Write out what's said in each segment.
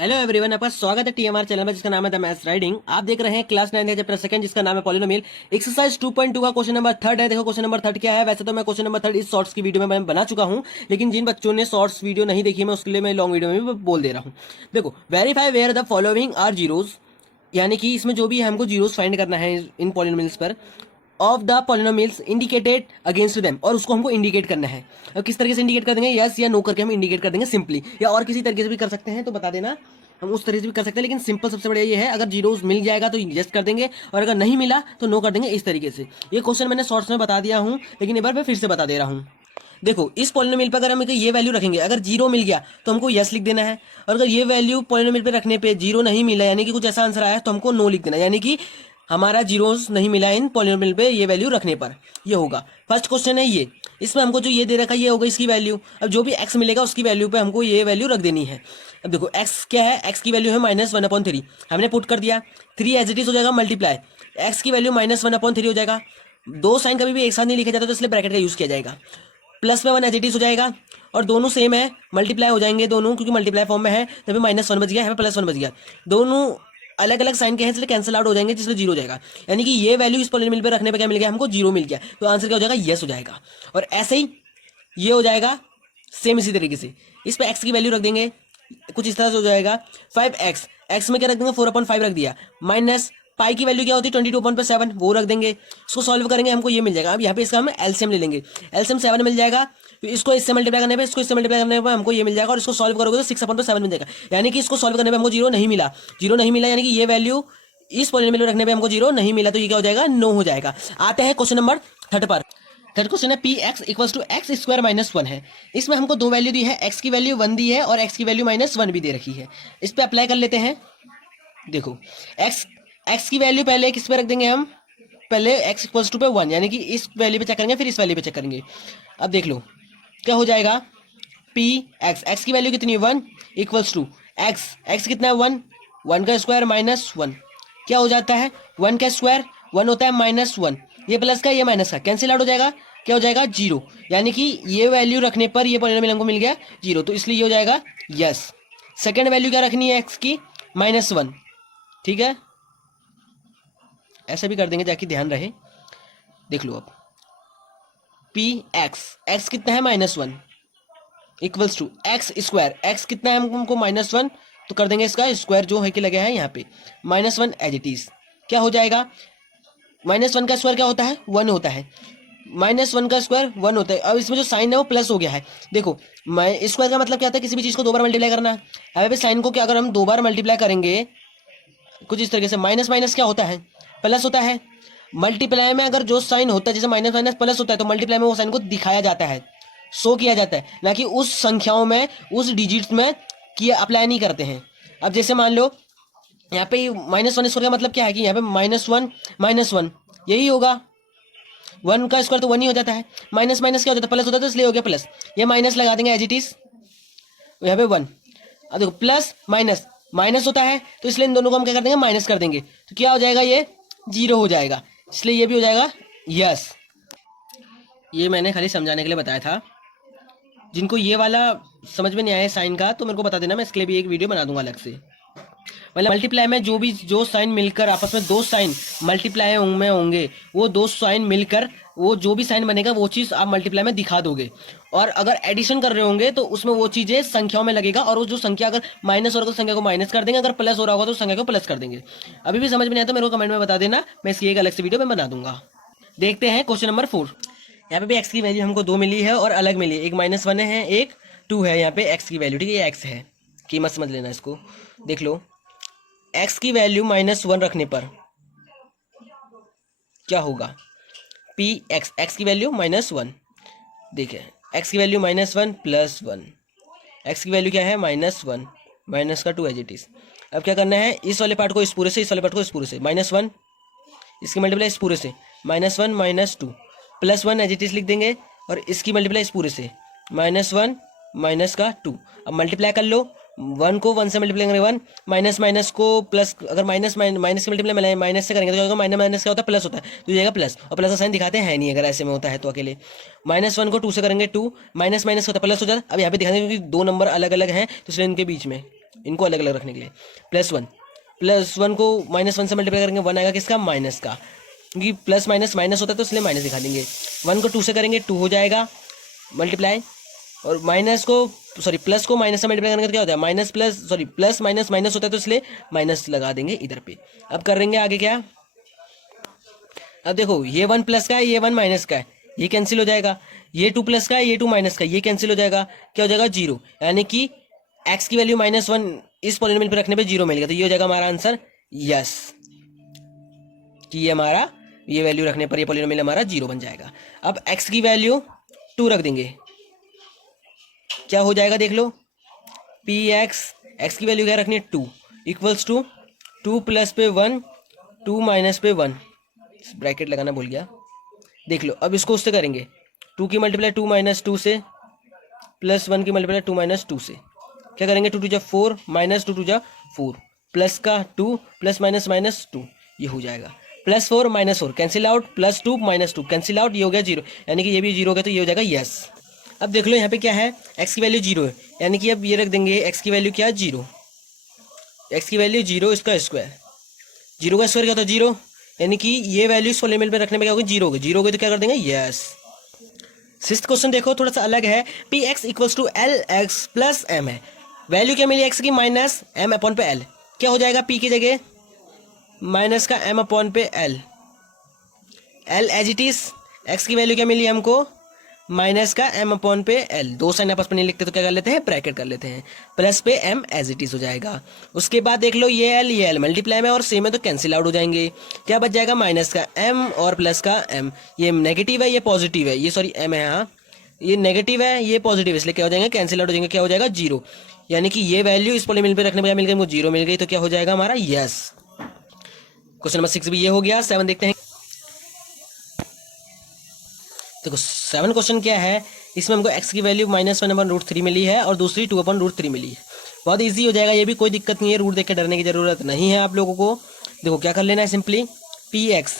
Hello everyone, आपका स्वागत है टीएमआर चैनल में जिसका नाम है द मैथ्स राइडिंग। आप देख रहे हैं क्लास 9 चैप्टर सेकंड जिसका नाम है पॉलिनोमियल। एक्सरसाइज 2.2 का क्वेश्चन नंबर 3 है। देखो क्वेश्चन नंबर 3 क्या है। वैसे तो मैं क्वेश्चन नंबर 3 इस शॉर्ट्स की वीडियो में मैं बना चुका हूं, लेकिन जिन बच्चों ने शॉर्ट्स वीडियो नहीं देखी मैं उसके लिए मैं लॉन्ग वीडियो में भी बोल दे रहा हूँ। देखो, verify where the following are zeros, यानी कि इसमें जो भी है हमको जीरोस फाइंड करना है इन पॉलिनोमियल्स पर, of the polynomials indicated against them, और उसको हमको इंडिकेट करना है। और किस तरीके से इंडिकेट कर देंगे, यस या नो करके हम इंडिकेट कर देंगे सिंपली, या और किसी तरीके से भी कर सकते हैं तो बता देना, हम उस तरीके से भी कर सकते हैं। लेकिन सिंपल सबसे बढ़िया ये है, अगर जीरोस मिल जाएगा तो यस कर देंगे और अगर नहीं मिला तो नो कर देंगे। इस तरीके से ये क्वेश्चन मैंने शॉर्ट्स में बता दिया हूँ, लेकिन एक बार मैं फिर से बता दे रहा हूँ। देखो, इस पॉलिनोमियल पे अगर हम ये वैल्यू रखेंगे, अगर जीरो मिल गया तो हमको यस लिख देना है, और अगर ये वैल्यू पॉलिनोमियल पे रखने पे जीरो नहीं मिला यानी कि कुछ ऐसा आंसर आया तो हमको नो लिख देना, यानी कि हमारा जीरोस नहीं मिला इन पॉलिनोमियल पे ये वैल्यू रखने पर। ये होगा फर्स्ट क्वेश्चन है ये। इसमें हमको जो ये दे रखा है ये होगा इसकी वैल्यू। अब जो भी एक्स मिलेगा उसकी वैल्यू पे हमको ये वैल्यू रख देनी है। अब देखो एक्स क्या है, एक्स की वैल्यू है -1/3, हमने पुट कर दिया। 3 एज इट इज हो जाएगा मल्टीप्लाई, एक्स की वैल्यू -1/3 हो जाएगा। दो साइन कभी भी एक साथ नहीं लिखे जाते तो इसलिए ब्रैकेट का यूज किया जाएगा। प्लस में 1 एज इट इज हो जाएगा, और दोनों सेम है, मल्टीप्लाई हो जाएंगे दोनों, क्योंकि मल्टीप्लाई फॉर्म में है। जब -1 बच गया, यहाँ पे +1 बच गया, दोनों अलग अलग साइन के हैं इसलिए कैंसिल आउट हो जाएंगे, जिसलिए जीरो हो जाएगा। यानी कि ये वैल्यू इस पॉलिनोमियल पे रखने पे क्या मिल गया हमको, जीरो मिल गया। तो आंसर क्या हो जाएगा, यस हो जाएगा। और ऐसे ही ये हो जाएगा सेम इसी तरीके से। इस पे एक्स की वैल्यू रख देंगे, कुछ इस तरह से हो जाएगा 5x, एक्स में क्या रख देंगे 4/5 रख दिया, माइनस पाई की वैल्यू क्या होती है 22/7, वो रख देंगे। इसको सॉल्व करेंगे हमको ये मिल जाएगा। अब यहाँ पे इसका हम एलसीएम ले लेंगे, एलसीएम 7 मिल जाएगा। तो इसको इससे मल्टीप्लाई करने पे, इसको इससे मल्टीप्लाई करने पे हमको ये मिल जाएगा, और इसको सॉल्व करोगे तो 6/7 मिल जाएगा। यानी कि इसको सॉल्व करने पे हमको जीरो नहीं मिला, जीरो नहीं मिला, यानी कि ये वैल्यू इस पॉलिनोमियल में रखने पे हमको जीरो नहीं मिला, तो ये क्या हो जाएगा, नो हो जाएगा। आते हैं क्वेश्चन नंबर 3 पर। थर्ड क्वेश्चन है P X equals to x square -1 है। इसमें हमको दो वैल्यू दी है, एक्स की वैल्यू 1 दी है और एक्स की वैल्यू -1 भी दे रखी है। इस पे अप्लाई कर लेते हैं। देखो, एक्स की वैल्यू पहले किस पे रख देंगे हम, पहले एक्स इक्वल्स टू पे 1, यानी कि इस वैल्यू पे चेक करेंगे फिर इस वैल्यू पे चेक करेंगे। अब देख लो क्या हो जाएगा, पी एक्स, एक्स की वैल्यू कितनी है 1, इक्वल्स टू एक्स, एक्स कितना है 1, 1 का स्क्वायर -1, क्या हो जाता है 1 का स्क्वायर 1 होता है -1, ये प्लस का ये माइनस का कैंसिल आउट हो जाएगा, क्या हो जाएगा जीरो। यानी कि ये वैल्यू रखने पर ये पॉलिनोमियल हमको मिल गया जीरो, तो इसलिए ये हो जाएगा यस। सेकेंड वैल्यू क्या रखनी है एक्स की, -1, ठीक है, ऐसा भी कर देंगे ताकि ध्यान रहे। देख लो अब पी एक्स, एक्स कितना है -1, equals to x square, x कितना है हमको -1, तो कर देंगे इसका स्क्वायर जो है कि लगे हैं यहाँ पे, -1 एज इट इज, क्या हो जाएगा, -1 का स्क्वायर क्या होता है 1 होता है, -1 का स्क्वायर 1 होता है। अब इसमें जो साइन है वो प्लस हो गया है। देखो, स्क्वायर का मतलब क्या होता है, किसी भी चीज़ को दो बार मल्टीप्लाई करना है। यहाँ पे साइन को क्या अगर हम दो बार मल्टीप्लाई करेंगे कुछ इस तरीके से, माइनस माइनस क्या होता है, प्लस होता है। मल्टीप्लाई में अगर जो साइन होता है जैसे माइनस माइनस प्लस होता है, तो मल्टीप्लाई में वो साइन को दिखाया जाता है, शो किया जाता है, ना कि उस संख्याओं में उस डिजिट्स में किया अप्लाई नहीं करते हैं। अब जैसे मान लो यहाँ पे -1 स्क्वायर का मतलब क्या है कि यहाँ पे -1 यही होगा, 1 का स्क्वायर तो 1 ही हो जाता है, माइनस माइनस क्या हो जाता है प्लस होता है, तो इसलिए हो गया प्लस, ये माइनस लगा देंगे एज इट इज, यहाँ पे 1। अब देखो प्लस माइनस माइनस होता है, तो इसलिए इन दोनों को हम क्या कर देंगे माइनस कर देंगे, तो क्या हो जाएगा ये जीरो हो जाएगा, इसलिए ये भी हो जाएगा यस। ये मैंने खाली समझाने के लिए बताया था, जिनको ये वाला समझ में नहीं आया साइन का तो मेरे को बता देना, मैं इसके लिए भी एक वीडियो बना दूंगा अलग से। मतलब मल्टीप्लाई में जो साइन मिलकर आपस में दो साइन मल्टीप्लाई में होंगे, वो दो साइन मिलकर वो जो भी साइन बनेगा वो चीज़ आप मल्टीप्लाई में दिखा दोगे। और अगर एडिशन कर रहे होंगे तो उसमें वो चीज़ें संख्याओं में लगेगा, और वो जो संख्या अगर माइनस हो रहा है तो संख्या को माइनस कर देंगे, अगर प्लस हो रहा होगा तो संख्या को प्लस कर देंगे। अभी भी समझ में नहीं आता मेरे को कमेंट में बता देना, मैं इसकी एक अलग से वीडियो में बना दूंगा। देखते हैं क्वेश्चन नंबर 4। यहाँ पे भी एक्स की वैल्यू हमको 2 मिली है और अलग मिली है, एक -1 है एक 2 है। यहाँ पे एक्स की वैल्यू, ठीक है, ये एक्स है, कीमत समझ लेना इसको। देख लो एक्स की वैल्यू -1 रखने पर क्या होगा, पी एक्स, एक्स की वैल्यू -1, देखिए एक्स की वैल्यू -1 + 1, एक्स की वैल्यू क्या है -1 माइनस का 2 एज इट इज। अब क्या करना है, इस वाले पार्ट को इस पूरे से, इस वाले पार्ट को इस पूरे से, -1 इसकी मल्टीप्लाई इस पूरे से, -1 -2 +1 एज इट इज लिख देंगे, और इसकी मल्टीप्लाई इस पूरे से, -1 माइनस का 2। अब मल्टीप्लाई कर लो, 1 को 1 से मल्टीप्लाई करेंगे 1, माइनस माइनस को प्लस, अगर माइनस माइनस की मल्टीप्लाई माइनस से करेंगे तो क्या होगा, माइनस माइनस क्या होता है प्लस होता है, तो जाएगा प्लस, और प्लस का साइन दिखाते हैं नहीं, अगर ऐसे में होता है तो अकेले। -1 को 2 से करेंगे 2, माइनस माइनस होता है प्लस हो जाता है। अब यहाँ पे दिखाते हैं क्योंकि दो नंबर अलग अलग हैं तो इसलिए इनके बीच में इनको अलग अलग रखने के लिए। +1 को -1 से मल्टीप्लाई करेंगे 1 आएगा किसका, माइनस का, क्योंकि प्लस माइनस माइनस होता है तो इसलिए माइनस दिखा देंगे। 1 को 2 से करेंगे 2 हो जाएगा मल्टीप्लाई, और प्लस को माइनस से मल्टीप्लाई करेंगे तो क्या होता है, प्लस माइनस माइनस होता है तो इसलिए माइनस लगा देंगे इधर पे। अब करेंगे आगे क्या, अब देखो ये 1 प्लस का है, ये 1 माइनस का है, ये कैंसिल हो जाएगा। ये 2 प्लस का है, ये 2 माइनस का, ये कैंसिल हो जाएगा। क्या हो जाएगा, 0, यानी कि x की वैल्यू -1 इस पॉलिनोमियल पे रखने पे 0 मिलेगा। तो ये हो जाएगा हमारा आंसर यस, कि ये हमारा ये वैल्यू रखने पर ये पॉलिनोमियल हमारा 0 बन जाएगा। अब x की वैल्यू 2 रख देंगे, क्या हो जाएगा देख लो, px, x की वैल्यू क्या रखनी है 2 इक्वल्स टू 2 प्लस पे 1 2 माइनस पे 1, ब्रैकेट लगाना भूल गया, देख लो। अब इसको उससे करेंगे 2 की मल्टीप्लाई 2 माइनस 2 से, +1 की मल्टीप्लाई 2 माइनस 2 से, क्या करेंगे 2 2 जा 4 माइनस 2 2 जा 4, प्लस का 2 प्लस माइनस माइनस 2, ये हो जाएगा। +4 -4 कैंसिल आउट, +2 -2 कैंसिल आउट, ये हो गया 0, यानी कि ये भी 0 हो गया, तो ये हो जाएगा यस। अब देख लो यहाँ पे क्या है, x की वैल्यू 0 है, यानी कि अब ये रख देंगे x की वैल्यू क्या है 0, x की वैल्यू 0 इसका स्क्वायर, 0 का स्क्वायर क्या होता है 0, यानी कि ये वैल्यू इस पॉलिनोमियल पे रखने में क्या होगी 0 होगी, 0 होगी तो क्या कर देंगे यस। 6th क्वेश्चन देखो थोड़ा सा अलग है, px equals to lx plus m है, वैल्यू क्या मिली x की -m/l, क्या हो जाएगा p की जगह माइनस का m/l, l as it is, x की वैल्यू क्या मिली हमको माइनस का m/l, दो साइन आपस में नहीं लिखते तो क्या कर लेते हैं ब्रैकेट कर लेते हैं, प्लस पे m एज इट इज हो जाएगा। उसके बाद देख लो ये l मल्टीप्लाई में और सेम है तो कैंसिल आउट हो जाएंगे, क्या बच जाएगा माइनस का m और प्लस का m, ये नेगेटिव है ये पॉजिटिव है, ये सॉरी m है, हाँ ये नेगेटिव है ये पॉजिटिव है, इसलिए क्या हो जाएंगे कैंसिल आउट हो जाएंगे, क्या हो जाएगा 0, यानी कि ये वैल्यू इस पॉलिनोमियल पे रखने में मिल गई वो 0 मिल गई, तो क्या हो जाएगा हमारा यस। क्वेश्चन नंबर 6 भी ये हो गया। 7 देखते हैं, देखो 7 क्वेश्चन क्या है, इसमें हमको x की वैल्यू -1/√3 मिली है और दूसरी 2/√3 मिली है, बहुत इजी हो जाएगा, ये भी कोई दिक्कत नहीं है, रूट देख के डरने की जरूरत नहीं है आप लोगों को। देखो क्या कर लेना है, सिंपली px,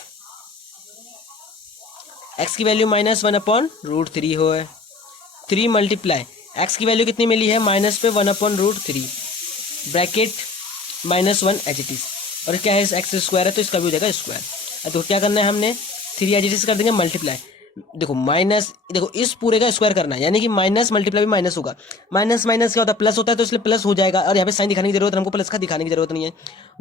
x की वैल्यू -1/√3 हो है, 3 मल्टीप्लाई x की वैल्यू कितनी मिली है -1/√3 ब्रैकेट -1 एच इट इज, और क्या है x स्क्वायर है तो इसका भी हो जाएगा स्क्वायर। तो क्या करना है हमने 3 एच इट इज कर देंगे मल्टीप्लाई, देखो माइनस, देखो इस पूरे का स्क्वायर करना है, यानी कि माइनस मल्टीप्लाई भी माइनस होगा, माइनस माइनस क्या होता है प्लस होता है तो इसलिए प्लस हो जाएगा, और यहाँ पे साइन दिखाने की जरूरत है हमको, प्लस का दिखाने की जरूरत नहीं है,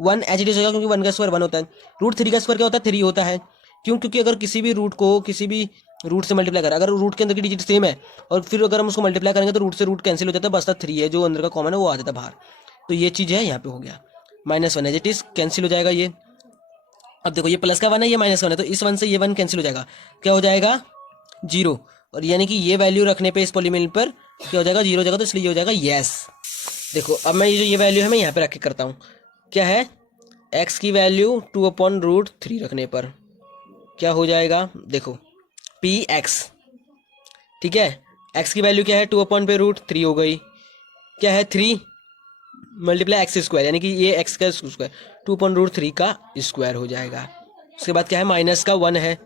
1 एच डी होगा क्योंकि 1 का स्क्वायर 1 होता है, √3 का स्क्वायर क्या होता है 3 होता है, क्यों, क्योंकि अगर किसी भी रूट को किसी भी रूट से मल्टीप्लाई करें, अगर रूट के अंदर की डिजिट सेम है और फिर अगर हम उसको मल्टीप्लाई करेंगे तो रूट से रूट कैंसिल हो जाता है, बस 3 है जो अंदर का कॉमन है वो आ जाता है बाहर, तो ये चीज़ है यहाँ पे हो गया, -1 एच इट कैंसिल हो जाएगा ये। अब देखो ये प्लस का 1 है ये -1 है, तो इस 1 से ये 1 कैंसिल हो जाएगा, क्या हो जाएगा 0, और यानी कि ये वैल्यू रखने पे इस पॉलिनोमियल पर क्या हो जाएगा 0 हो जाएगा, तो इसलिए ये हो जाएगा यस। देखो अब मैं ये वैल्यू है मैं यहाँ पे रख के करता हूँ, क्या है x की वैल्यू 2/√3 रखने पर क्या हो जाएगा, देखो px, ठीक है, x की वैल्यू क्या है 2/√3 हो गई, क्या है 3 मल्टीप्लाई x स्क्वायर, यानी कि ये x का स्क्वायर 2/√3 का स्क्वायर हो जाएगा। उसके बाद क्या है माइनस का 1 है,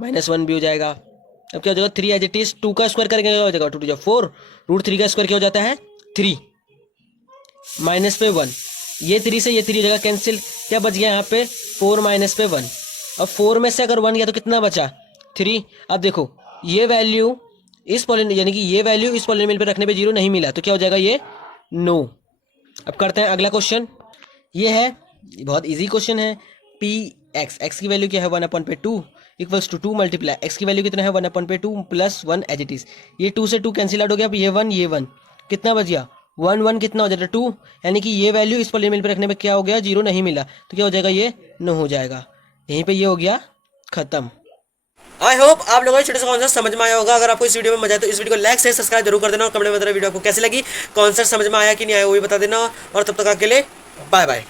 -1 भी हो जाएगा। अब क्या हो जाएगा 3 एज इट इज, 2 का स्क्वायर करेंगे क्या हो जाएगा 2 2 4, √3 का स्क्वायर क्या हो जाता है 3, माइनस पे 1, ये 3 से ये 3 हो जाएगा कैंसिल, क्या बच गया यहाँ पे 4 माइनस पे 1, अब 4 में से अगर 1 गया तो कितना बचा 3। अब देखो ये वैल्यू इस पॉलिनोमियल यानी कि ये वैल्यू इस पॉलिनोमियल पे रखने पे 0 नहीं मिला, तो क्या हो जाएगा ये नो। अब करते हैं अगला क्वेश्चन, ये है बहुत इजी क्वेश्चन है, पी एक्स की वैल्यू क्या है 1/2 इक्वल्स टू 2 मल्टीप्लाई एक्स की वैल्यू कितना है 1/2 प्लस 1 एज इट इज, ये 2 से 2 कैंसिल आउट हो गया, अब ये 1 कितना बच गया 1 कितना हो जाता है 2, यानी कि ये वैल्यू इस पॉलिनोमियल पे रखने में क्या हो गया 0 नहीं मिला, तो क्या हो जाएगा ये नो हो जाएगा, यहीं पे ये हो गया खत्म। आई होप आप लोगों को छोटे से कॉन्सेप्ट समझ में आया होगा। अगर आपको इस वीडियो में मजा आए तो इस वीडियो को लाइक से सब्सक्राइब जरूर कर देना और कमेंट में बताना वीडियो आपको कैसी लगी, कॉन्सेप्ट समझ में आया कि नहीं आया वो भी बता देना, और तब तक के लिए बाय बाय।